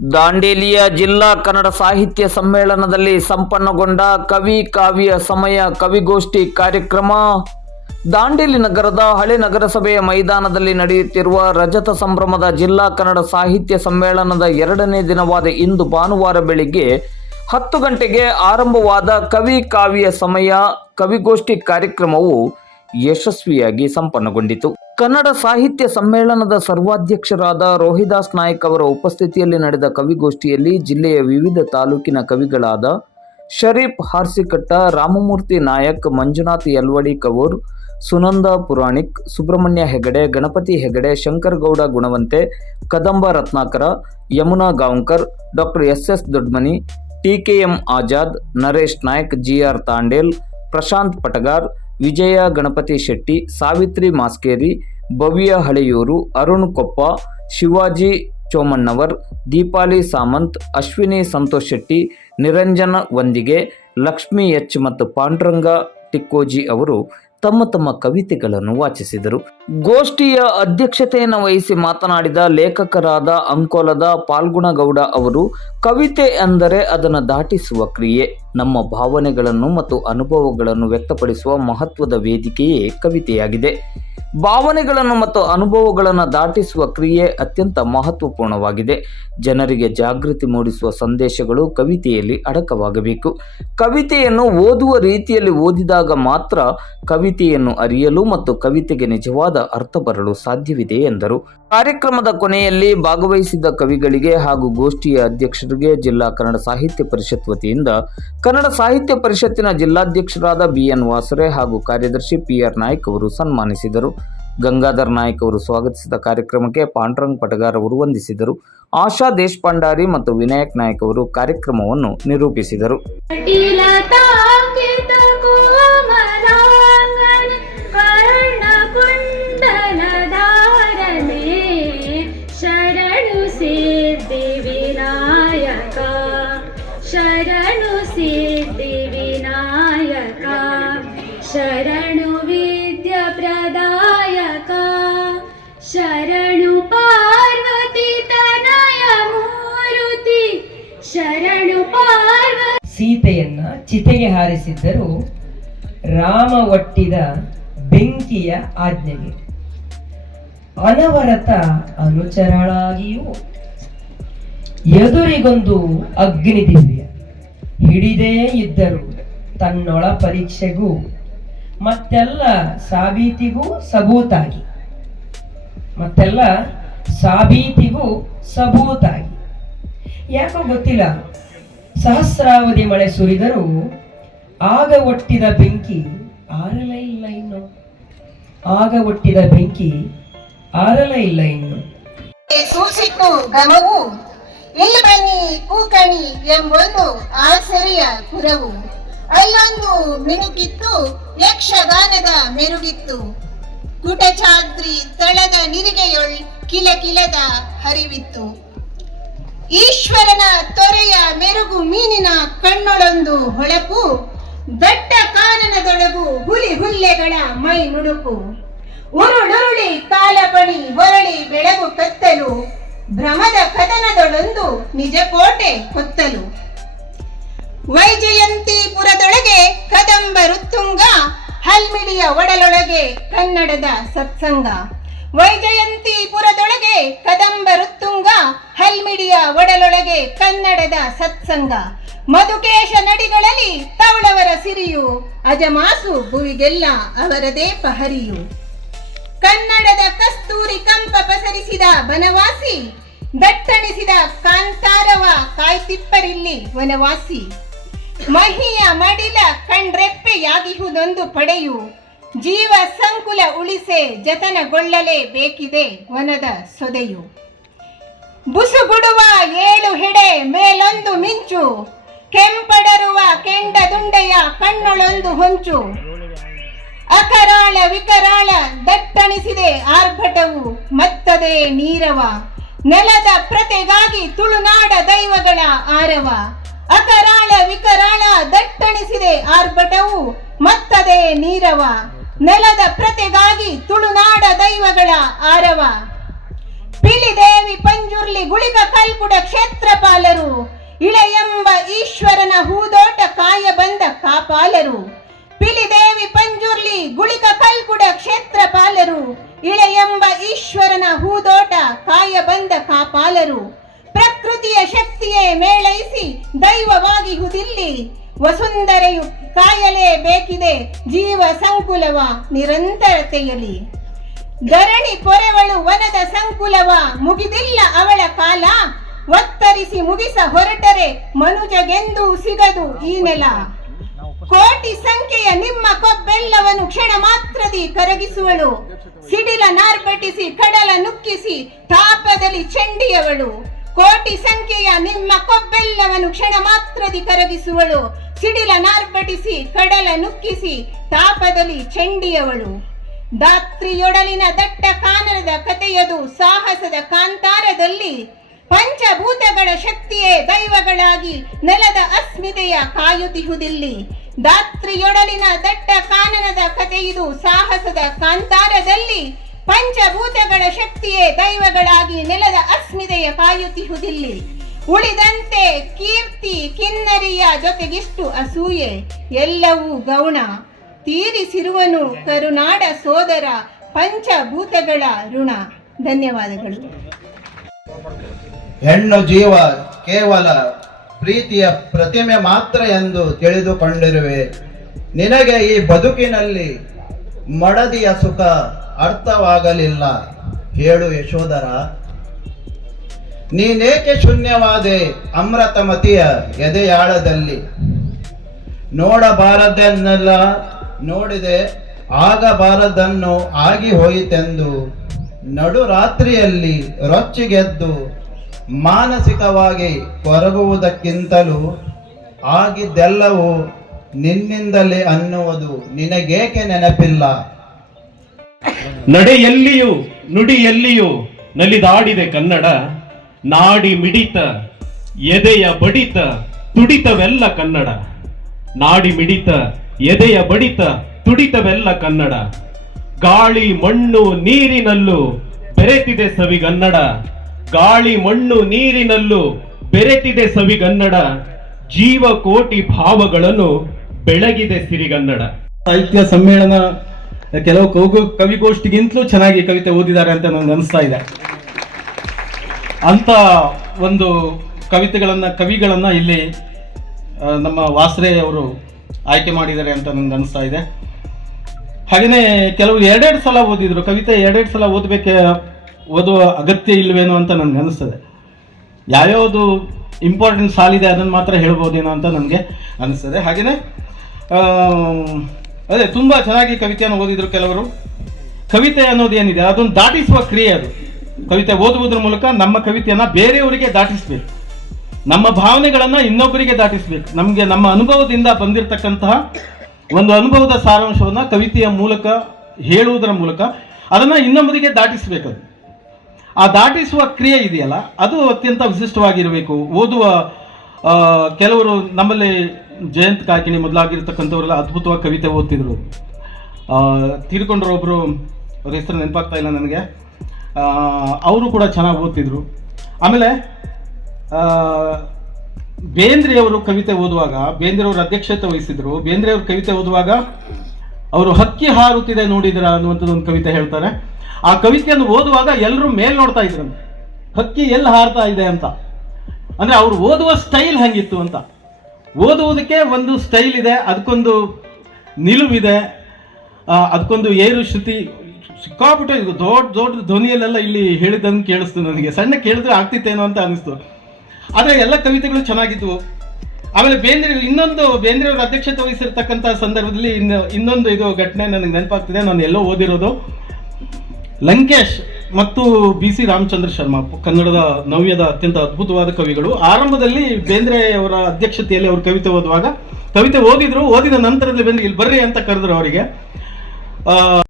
ದಾಂಡೇಲಿಯ ಜಿಲ್ಲಾ ಕನ್ನಡ ಸಾಹಿತ್ಯ ಸಮ್ಮೇಳನದಲ್ಲಿ ಸಂಪನ್ನಗೊಂಡ ಕವಿ ಕಾವ್ಯ ಸಮಯ ಕವಿಗೋಷ್ಠಿ ಕಾರ್ಯಕ್ರಮ. ದಾಂಡೇಲಿ ನಗರದ ಹಳೆ ನಗರಸಭೆಯ ಮೈದಾನದಲ್ಲಿ ನಡೆಯುತ್ತಿರುವ ರಜತ ಸಂಭ್ರಮದ ಜಿಲ್ಲಾ ಕನ್ನಡ ಸಾಹಿತ್ಯ ಸಮ್ಮೇಳನದ ಎರಡನೇ ದಿನವಾದ ಇಂದು ಭಾನುವಾರ ಬೆಳಿಗ್ಗೆ ಹತ್ತು ಗಂಟೆಗೆ ಆರಂಭವಾದ ಕವಿ ಕಾವ್ಯ ಸಮಯ ಕವಿಗೋಷ್ಠಿ ಕಾರ್ಯಕ್ರಮವು ಯಶಸ್ವಿಯಾಗಿ ಸಂಪನ್ನಗೊಂಡಿತು. ಕನ್ನಡ ಸಾಹಿತ್ಯ ಸಮ್ಮೇಳನದ ಸರ್ವಾಧ್ಯಕ್ಷರಾದ ರೋಹಿದಾಸ್ ನಾಯಕ್ ಅವರ ಉಪಸ್ಥಿತಿಯಲ್ಲಿ ನಡೆದ ಕವಿಗೋಷ್ಠಿಯಲ್ಲಿ ಜಿಲ್ಲೆಯ ವಿವಿಧ ತಾಲೂಕಿನ ಕವಿಗಳಾದ Sharif Harsikatta, Ramamurthy Nayak, Manjunath Yalvadi Kavoor, Sunanda Puranik, Subrahmanya Hegde, Ganapati Hegde, Shankaragouda Gunavante, Kadamba Ratnakar, Yamuna Gaonkar, doctor S S Dodmani, T K M Azad, Naresh Nayak, G R Tandel, Prashant Patgar Vijaya Ganapati Shetty, Savitri Maskeri, Bhavya Haleyur, Arun Koppa, Shivaji Chomannavar, Deepali Samant, Ashwini Santosh Shetty, Niranjana Vandige, Lakshmi H ಮತ್ತು ಪಾಂಡುರಂಗ ಟಿಕ್ಕೋಜಿ ಅವರು ತಮ್ಮ ತಮ್ಮ ಕವಿತೆಗಳನ್ನು ವಾಚಿಸಿದರು. ಗೋಷ್ಠಿಯ ಅಧ್ಯಕ್ಷತೆಯನ್ನು ವಹಿಸಿ ಮಾತನಾಡಿದ ಲೇಖಕರಾದ ಅಂಕೋಲದ ಪಾಲ್ಗುಣಗೌಡ ಅವರು, ಕವಿತೆ ಅಂದರೆ ಅದನ್ನು ದಾಟಿಸುವ ಕ್ರಿಯೆ, ನಮ್ಮ ಭಾವನೆಗಳನ್ನು ಮತ್ತು ಅನುಭವಗಳನ್ನು ವ್ಯಕ್ತಪಡಿಸುವ ಮಹತ್ವದ ವೇದಿಕೆಯೇ ಕವಿತೆಯಾಗಿದೆ. ಭಾವನೆಗಳನ್ನು ಮತ್ತು ಅನುಭವಗಳನ್ನು ದಾಟಿಸುವ ಕ್ರಿಯೆ ಅತ್ಯಂತ ಮಹತ್ವಪೂರ್ಣವಾಗಿದೆ. ಜನರಿಗೆ ಜಾಗೃತಿ ಮೂಡಿಸುವ ಸಂದೇಶಗಳು ಕವಿತೆಯಲ್ಲಿ ಅಡಕವಾಗಬೇಕು. ಕವಿತೆಯನ್ನು ಓದುವ ರೀತಿಯಲ್ಲಿ ಓದಿದಾಗ ಮಾತ್ರ ಕವಿತೆಯನ್ನು ಅರಿಯಲು ಮತ್ತು ಕವಿತೆಗೆ ನಿಜವಾದ ಅರ್ಥ ಬರಲು ಸಾಧ್ಯವಿದೆ ಎಂದರು. ಕಾರ್ಯಕ್ರಮದ ಕೊನೆಯಲ್ಲಿ ಭಾಗವಹಿಸಿದ್ದ ಕವಿಗಳಿಗೆ ಹಾಗೂ ಗೋಷ್ಠಿಯ ಅಧ್ಯಕ್ಷರಿಗೆ ಜಿಲ್ಲಾ ಕನ್ನಡ ಸಾಹಿತ್ಯ ಪರಿಷತ್ ವತಿಯಿಂದ ಕನ್ನಡ ಸಾಹಿತ್ಯ ಪರಿಷತ್ತಿನ ಜಿಲ್ಲಾಧ್ಯಕ್ಷರಾದ ಬಿಎನ್ ವಾಸರೆ ಹಾಗೂ ಕಾರ್ಯದರ್ಶಿ ಪಿಆರ್ ನಾಯ್ಕ್ ಅವರು ಸನ್ಮಾನಿಸಿದರು. ಗಂಗಾಧರ್ ನಾಯಕ್ ಅವರು ಸ್ವಾಗತಿಸಿದ ಕಾರ್ಯಕ್ರಮಕ್ಕೆ ಪಾಂಡುರಂಗ್ ಪಟಗಾರ್ ಅವರು ವಂದಿಸಿದರು. ಆಶಾ ದೇಶಪಾಂಡಾರಿ ಮತ್ತು ವಿನಾಯಕ್ ನಾಯಕ್ ಅವರು ಕಾರ್ಯಕ್ರಮವನ್ನು ನಿರೂಪಿಸಿದರು. ಸೀತೆಯನ್ನ ಚಿತೆಗೆ ಹಾರಿಸಿದ್ದರು. ರಾಮ ಒಟ್ಟಿದ ಬೆಂಕಿಯ ಆಜ್ಞೆಗೆ. ಅನವರತ ಅನುಚರಳಾಗಿಯೂ ಎದುರಿಗೊಂದು ಅಗ್ನಿ ದಿವ್ಯ ಹಿಡಿದೇ ಇದ್ದರು ತನ್ನೊಳ ಪರೀಕ್ಷೆಗೂ, ಮತ್ತೆಲ್ಲ ಸಾಬೀತಿಗೂ ಸಬೂತಾಗಿ. ಮತ್ತೆಲ್ಲ ಸಾಬೀತಿಗೂ ಸಬೂತಾಗಿ. ಯಾಕೋ ಗೊತ್ತಿಲ್ಲ ಸಹಸ್ರಾವಧಿ ಮಳೆ ಸುರಿದರೂ ಆಗ ಒಟ್ಟಿದ ಬೆಂಕಿ ಆರಲೇ ಇಲ್ಲ ಇನ್ನು. ಆಗ ಒಟ್ಟಿದ ಬೆಂಕಿ ಆರಲೇ ಇಲ್ಲ ಇನ್ನು. ಸೂಸಿಟ್ಟು ಗಮವು ಇಲ್ಲಿ ಬನ್ನಿ ಕೂಕಣಿ ಎಂಬೊಂದು ಆಸರೆಯ ಪುರವು. ಅಲ್ಲೊಂದು ಮಿಣುಕಿತ್ತು ಯಕ್ಷಗಾನದ ಮೆರುಗಿತ್ತು. ಕುಟಚಾದ್ರಿ ತಳದ ನಿರಿಗೆಯೊಳ್ ಕಿಲ ಕಿಲದ ಹರಿವಿತ್ತು. ಈಶ್ವರನ ತೊರೆಯ ಮೆರುಗು ಮೀನಿನ ಕಣ್ಣೊಳೊಂದು ಹೊಳಪು ದಟ್ಟ ಕಾನನದೊಳಗು ಹುಲಿ ಹುಲ್ಲೆಗಳ ಮೈ ನುಡುಕು ಉರುಳುರುಳಿ ಕಾಲಪಣಿ ಹೊರಳಿ ಬೆಳಗು ಕತ್ತಲು, ಭ್ರಮದ ಕದನದೊಳೊಂದು ನಿಜ ಕೋಟೆ ಕೊತ್ತಲು ವೈಜಯಂತಿಪುರದೊಳಗೆ ಕದಂಬ ಋತ್ತುಂಗ ಹಲ್ಮಿಡಿಯ ಒಡಲೊಳಗೆ ಕನ್ನಡದ ಸತ್ಸಂಗ. ವೈಜಯಂತಿಪುರದೊಳಗೆ ಕದಂಬ ಋತ್ತುಂಗ ಹಲ್ಮಿಡಿಯ ಒಡಲೊಳಗೆ ಕನ್ನಡದ ಸತ್ಸಂಗ. ಮಧುಕೇಶ ನಡಿಗಳಲ್ಲಿ ತವಳವರ ಸಿರಿಯು, ಅಜಮಾಸು ಭುವಿಗೆಲ್ಲ ಅವರದೇ ಪಹರಿಯು. ಕನ್ನಡದ ಕಸ್ತೂರಿ ಕಂಪ ಪಸರಿಸಿದ ಬನವಾಸಿ, ದಟ್ಟಣಿಸಿದ ಕಾಂತಾರವ ಕಾಯ್ತಿಪ್ಪರಿಲ್ಲಿ ವನವಾಸಿ. ಮಹಿಯ ಮಡಿಲ ಕಣ್ರೆಪ್ಪೆಯಾಗಿಹುದೊಂದು ಪಡೆಯು ಜೀವ ಸಂಕುಲ ಉಳಿಸೆ ಜತನಗೊಳ್ಳಲೇ ಬೇಕಿದೆ ವನದ ಸೊದೆಯು. ಬುಸುಗುಡುವ ಏಳು ಹಿಡೆ ಮೇಲೊಂದು ಮಿಂಚು, ಕೆಂಪಡರುವ ಕೆಂಡ ದುಂಡೆಯ ಕಣ್ಣೊಳೊಂದು ಹೊಂಚು. ಅಕರಾಳ ವಿಕರಾಳ ದಟ್ಟಣಿಸಿದೆ ಆರ್ಭಟವು, ಮತ್ತದೆ ನೀರವ. ನೆಲದ ಪ್ರತೆಗಾಗಿ ತುಳುನಾಡ ದೈವಗಳ ಆರವ. ಅಕರಾಳ ವಿಕರಾಳ ದಟ್ಟಣಿಸಿದೆ ಆರ್ಭಟವು, ಮತ್ತದೆ ನೀರವ. ನೆಲದ ಪ್ರತಿಗಾಗಿ ತುಳುನಾಡ ದೈವಗಳ ಆರವ. ಪಿಲಿದೇವಿ ಪಂಜುರ್ಲಿ ಗುಳಿಗ ಕಲ್ಕುಡ ಕ್ಷೇತ್ರಪಾಲರು, ಇಳೆಯೆಂಬ ಈಶ್ವರನ ಹೂದೋಟ ಕಾಯ ಬಂದ ಕಾಪಾಲರು. ಪಿಲಿದೇವಿ ಪಂಜುರ್ಲಿ ಗುಳಿಕ ಕಲ್ಕುಡ ಕ್ಷೇತ್ರಪಾಲರು, ಇಳೆಯೆಂಬ ಈಶ್ವರನ ಹೂದೋಟ ಕಾಯ ಬಂದ ಕಾಪಾಲರು. ಪ್ರಕೃತಿಯ ಶಕ್ತಿಯೇ ಮೇಳೈಸಿ ದೈವವಾಗಿ ಹುದಿಲ್ಲಿ ವಸುಂಧರೆಯು ಕಾಯಲೇ ಬೇಕಿದೆ ಜೀವ ಸಂಕುಲವ ನಿರಂತರತೆಯಲಿ ಧರಣಿ ಪೊರೆವಳು ವನದ ಸಂಕುಲವ, ಮುಗಿದಿಲ್ಲ ಅವಳ ಕಾಲ ಒತ್ತರಿಸಿ ಮುಗಿಸ ಹೊರಟರೆ, ಮನುಜಗೆಂದೂ ಸಿಗದು ಈ ನೆಲ. ಕೋಟಿ ಸಂಖ್ಯೆಯ ನಿಮ್ಮ ಕೊಬ್ಬೆಲ್ಲವನ್ನು ಕ್ಷಣ ಮಾತ್ರದಿ ಕರಗಿಸುವಳು. ಸಿಡಿಲ ನಾರ್ಪಟಿಸಿ ಕಡಲ ನುಕ್ಕಿಸಿ, ತಾಪದಲ್ಲಿ ಚಂಡಿಯವಳು. ಕೋಟಿ ಸಂಖ್ಯೆಯ ನಿಮ್ಮ ಕೊಬ್ಬೆಲ್ಲವನ್ನು ಕ್ಷಣ ಮಾತ್ರದಿ ಕರಗಿಸುವಳು. ಸಿಡಿಲ ನಾರ್ಪಟಿಸಿ ಕಡಲ ನುಕ್ಕಿಸಿ, ತಾಪದಲ್ಲಿ ಚಂಡಿಯವಳು. ದಾತ್ರಿಯೊಡಲಿನ ದಟ್ಟ ಕಾನನದ ಕಥೆಯದು ಸಾಹಸದ ಕಾಂತಾರದಲ್ಲಿ ಪಂಚಭೂತಗಳ ಶಕ್ತಿಯೇ ದೈವಗಳಾಗಿ ನೆಲದ ಅಸ್ಮಿತೆಯ ಕಾಯುತಿಹುದಿಲ್ಲಿ ದಾತ್ರಿಯೊಡಲಿನ ದಟ್ಟ ಕಾನನದ ಕಥೆಯಿದು ಸಾಹಸದ ಕಾಂತಾರದಲ್ಲಿ ಪಂಚಭೂತಗಳ ಶಕ್ತಿಯೇ ದೈವಗಳಾಗಿ ನೆಲದ ಅಸ್ಮಿತೆಯ ಕಾಯುತಿಹುದಿಲ್ಲಿ ಉಳಿದಂತೆ ಕೀರ್ತಿ ಕಿನ್ನರಿಯ ಜೊತೆಗಿಷ್ಟು ಅಸೂಯೆ, ಎಲ್ಲವೂ ಗೌಣ. ತೀರಿಸಿರುವನು ಕರುನಾಡ ಸೋದರ ಪಂಚಭೂತಗಳ ಋಣ. ಧನ್ಯವಾದಗಳು. ಹೆಣ್ಣು ಜೀವ ಕೇವಲ ಪ್ರೀತಿಯ ಪ್ರತಿಮೆ ಮಾತ್ರ ಎಂದು ತಿಳಿದುಕೊಂಡಿರುವೆ. ನಿನಗೆ ಈ ಬದುಕಿನಲ್ಲಿ ಮಡದಿಯ ಸುಖ ಅರ್ಥವಾಗಲಿಲ್ಲ. ಹೇಳು ಯಶೋಧರ. ನೀನೇಕೆ ಶೂನ್ಯವಾದೆ ಅಮೃತಮತಿಯ ಎದೆಯಾಳದಲ್ಲಿ? ನೋಡಬಾರದನ್ನೆಲ್ಲ, ನೋಡಿದೆ ಆಗಬಾರದನ್ನು ಆಗಿ ಹೋಯಿತೆಂದು. ನಡು ರಾತ್ರಿಯಲ್ಲಿ ರೊಚ್ಚಿಗೆದ್ದು ಮಾನಸಿಕವಾಗಿ ಕೊರಗುವುದಕ್ಕಿಂತಲೂ ಆಗಿದ್ದೆಲ್ಲವೂ ನಿನ್ನಿಂದಲೇ ಅನ್ನುವುದು ನಿನಗೇಕೆ ನೆನಪಿಲ್ಲ? ನಡೆಯಲ್ಲಿಯೂ ನುಡಿಯಲ್ಲಿಯೂ ನಲಿದಾಡಿದೆ ಕನ್ನಡ. ನಾಡಿ ಮಿಡಿತ, ಎದೆಯ ಬಡಿತ, ತುಡಿತವೆಲ್ಲ ಕನ್ನಡ. ನಾಡಿ ಮಿಡಿತ, ಎದೆಯ ಬಡಿತ, ತುಡಿತವೆಲ್ಲ ಕನ್ನಡ. ಗಾಳಿ, ಮಣ್ಣು, ನೀರಿನಲ್ಲೂ ಬೆರೆತಿದೆ ಸವಿಗನ್ನಡ ಗಾಳಿ, ಮಣ್ಣು, ನೀರಿನಲ್ಲೂ ಬೆರೆತಿದೆ ಸವಿಗನ್ನಡ ಜೀವಕೋಟಿ ಭಾವಗಳನ್ನು ಬೆಳಗಿದೆ ಸಿರಿಗನ್ನಡ ಸಾಹಿತ್ಯ ಸಮ್ಮೇಳನ, ಕೆಲವು ಕವಿ ಕವಿಗೋಷ್ಠಿಗಿಂತಲೂ ಚೆನ್ನಾಗಿ ಕವಿತೆ ಓದಿದ್ದಾರೆ ಅಂತ ನನಗೆ ಅನಿಸ್ತಾ ಇದೆ. ಅಂತ ಒಂದು ಕವಿತೆಗಳನ್ನು, ಕವಿಗಳನ್ನು ಇಲ್ಲಿ ನಮ್ಮ ವಾಸ್ರೆ ಅವರು ಆಯ್ಕೆ ಮಾಡಿದ್ದಾರೆ ಅಂತ ನನಗೆ ಅನಿಸ್ತಾ ಇದೆ. ಹಾಗೆಯೇ ಕೆಲವು ಎರಡೆರಡು ಸಲ ಓದಿದರು, ಕವಿತೆ ಎರಡೆರಡು ಸಲ ಓದಬೇಕೆ, ಓದುವ ಅಗತ್ಯ ಇಲ್ಲವೇನೋ ಅಂತ ನನಗೆ ಅನಿಸ್ತದೆ. ಯಾವ್ಯಾವುದು ಇಂಪಾರ್ಟೆಂಟ್ ಸಾಲಿದೆ ಅದನ್ನು ಮಾತ್ರ ಹೇಳ್ಬೋದೇನೋ ಅಂತ ನನಗೆ ಅನಿಸ್ತದೆ. ಹಾಗೆಯೇ ಅದೇ, ತುಂಬ ಚೆನ್ನಾಗಿ ಕವಿತೆಯನ್ನು ಓದಿದರು ಕೆಲವರು. ಕವಿತೆ ಅನ್ನೋದು ಏನಿದೆ, ಅದನ್ನು ದಾಟಿಸುವ ಕ್ರಿಯೆ ಅದು. ಕವಿತೆ ಓದುವುದರ ಮೂಲಕ ನಮ್ಮ ಕವಿತೆಯನ್ನು ಬೇರೆಯವರಿಗೆ ದಾಟಿಸ್ಬೇಕು. ನಮ್ಮ ಭಾವನೆಗಳನ್ನು ಇನ್ನೊಬ್ಬರಿಗೆ ದಾಟಿಸ್ಬೇಕು. ನಮಗೆ ನಮ್ಮ ಅನುಭವದಿಂದ ಬಂದಿರತಕ್ಕಂತಹ ಒಂದು ಅನುಭವದ ಸಾರಾಂಶವನ್ನು ಕವಿತೆಯ ಮೂಲಕ ಹೇಳುವುದರ ಮೂಲಕ ಅದನ್ನು ಇನ್ನೊಬ್ಬರಿಗೆ ದಾಟಿಸಬೇಕು ಆ ದಾಟಿಸುವ ಕ್ರಿಯೆ ಇದೆಯಲ್ಲ, ಅದು ಅತ್ಯಂತ ವಿಶಿಷ್ಟವಾಗಿರಬೇಕು. ಓದುವ ಕೆಲವರು ನಮ್ಮಲ್ಲಿ ಜಯಂತ್ ಕಾಕಿಣಿ ಮೊದಲಾಗಿರ್ತಕ್ಕಂಥವರೆಲ್ಲ ಅದ್ಭುತವಾಗಿ ಕವಿತೆ ಓದ್ತಿದ್ರು. ತೀರ್ಕೊಂಡ್ರು ಒಬ್ಬರು ಅವ್ರ ಹೆಸರು ನೆನಪಾಗ್ತಾ ಇಲ್ಲ ನನಗೆ. ಅವರು ಕೂಡ ಚೆನ್ನಾಗಿ ಓದ್ತಿದ್ರು. ಆಮೇಲೆ ಬೇಂದ್ರೆಯವರು ಕವಿತೆ ಓದುವಾಗ, ಬೇಂದ್ರೆಯವರು ಅಧ್ಯಕ್ಷತೆ ವಹಿಸಿದ್ರು. ಬೇಂದ್ರೆಯವರು ಕವಿತೆ ಓದುವಾಗ ಅವರು ಹಕ್ಕಿ ಹಾರುತ್ತಿದೆ ನೋಡಿದ್ರ ಅನ್ನುವಂಥದ್ದು ಒಂದು ಕವಿತೆ ಹೇಳ್ತಾರೆ. ಆ ಕವಿತೆಯನ್ನು ಓದುವಾಗ ಎಲ್ಲರೂ ಮೇಲ್ ನೋಡ್ತಾ ಇದ್ರು. ಹಕ್ಕಿ ಎಲ್ಲಿ ಹಾರ್ತಾ ಇದೆ ಅಂತ. ಅಂದ್ರೆ ಅವ್ರು ಓದುವ ಸ್ಟೈಲ್ ಹೆಂಗಿತ್ತು ಅಂತ. ಓದುವುದಕ್ಕೆ ಒಂದು ಸ್ಟೈಲ್ ಇದೆ, ಅದಕ್ಕೊಂದು ನಿಲುವಿದೆ ಅದಕ್ಕೊಂದು ಏರು ಶ್ರುತಿ ಸಿಕ್ಕಾಬಿಟ್ಟು ಇದು ದೊಡ್ಡ ದೊಡ್ಡ ಧ್ವನಿಯಲ್ಲೆಲ್ಲ ಇಲ್ಲಿ ಹೇಳಿದ್ದನ್ನು ಕೇಳಿಸ್ತು ನನಗೆ. ಸಣ್ಣ ಕೇಳಿದ್ರೆ ಆಗ್ತಿತ್ತೇನೋ ಅಂತ ಅನಿಸ್ತು. ಆದರೆ ಎಲ್ಲ ಕವಿತೆಗಳು ಚೆನ್ನಾಗಿದ್ವು. ಆಮೇಲೆ ಬೇಂದ್ರೆ, ಇನ್ನೊಂದು ಬೇಂದ್ರೆಯವರು ಅಧ್ಯಕ್ಷತೆ ವಹಿಸಿರ್ತಕ್ಕಂಥ ಸಂದರ್ಭದಲ್ಲಿ ಇನ್ನು ಇನ್ನೊಂದು ಇದು ಘಟನೆ ನನಗೆ ನೆನಪಾಗ್ತಿದೆ. ನಾನು ಎಲ್ಲೋ ಓದಿರೋದು. ಲಂಕೇಶ್ ಮತ್ತು ಬಿ ಸಿ ರಾಮಚಂದ್ರ ಶರ್ಮಾ, ಕನ್ನಡದ ನವ್ಯದ ಅತ್ಯಂತ ಅದ್ಭುತವಾದ ಕವಿಗಳು. ಆರಂಭದಲ್ಲಿ ಬೇಂದ್ರೆಯವರ ಅಧ್ಯಕ್ಷತೆಯಲ್ಲಿ ಅವರು ಕವಿತೆ ಓದುವಾಗ, ಕವಿತೆ ಓದಿದ್ರು, ಓದಿದ ನಂತರದಲ್ಲಿ ಬಂದು ಇಲ್ಲಿ ಬರ್ರಿ ಅಂತ ಕರೆದ್ರು ಅವರಿಗೆ.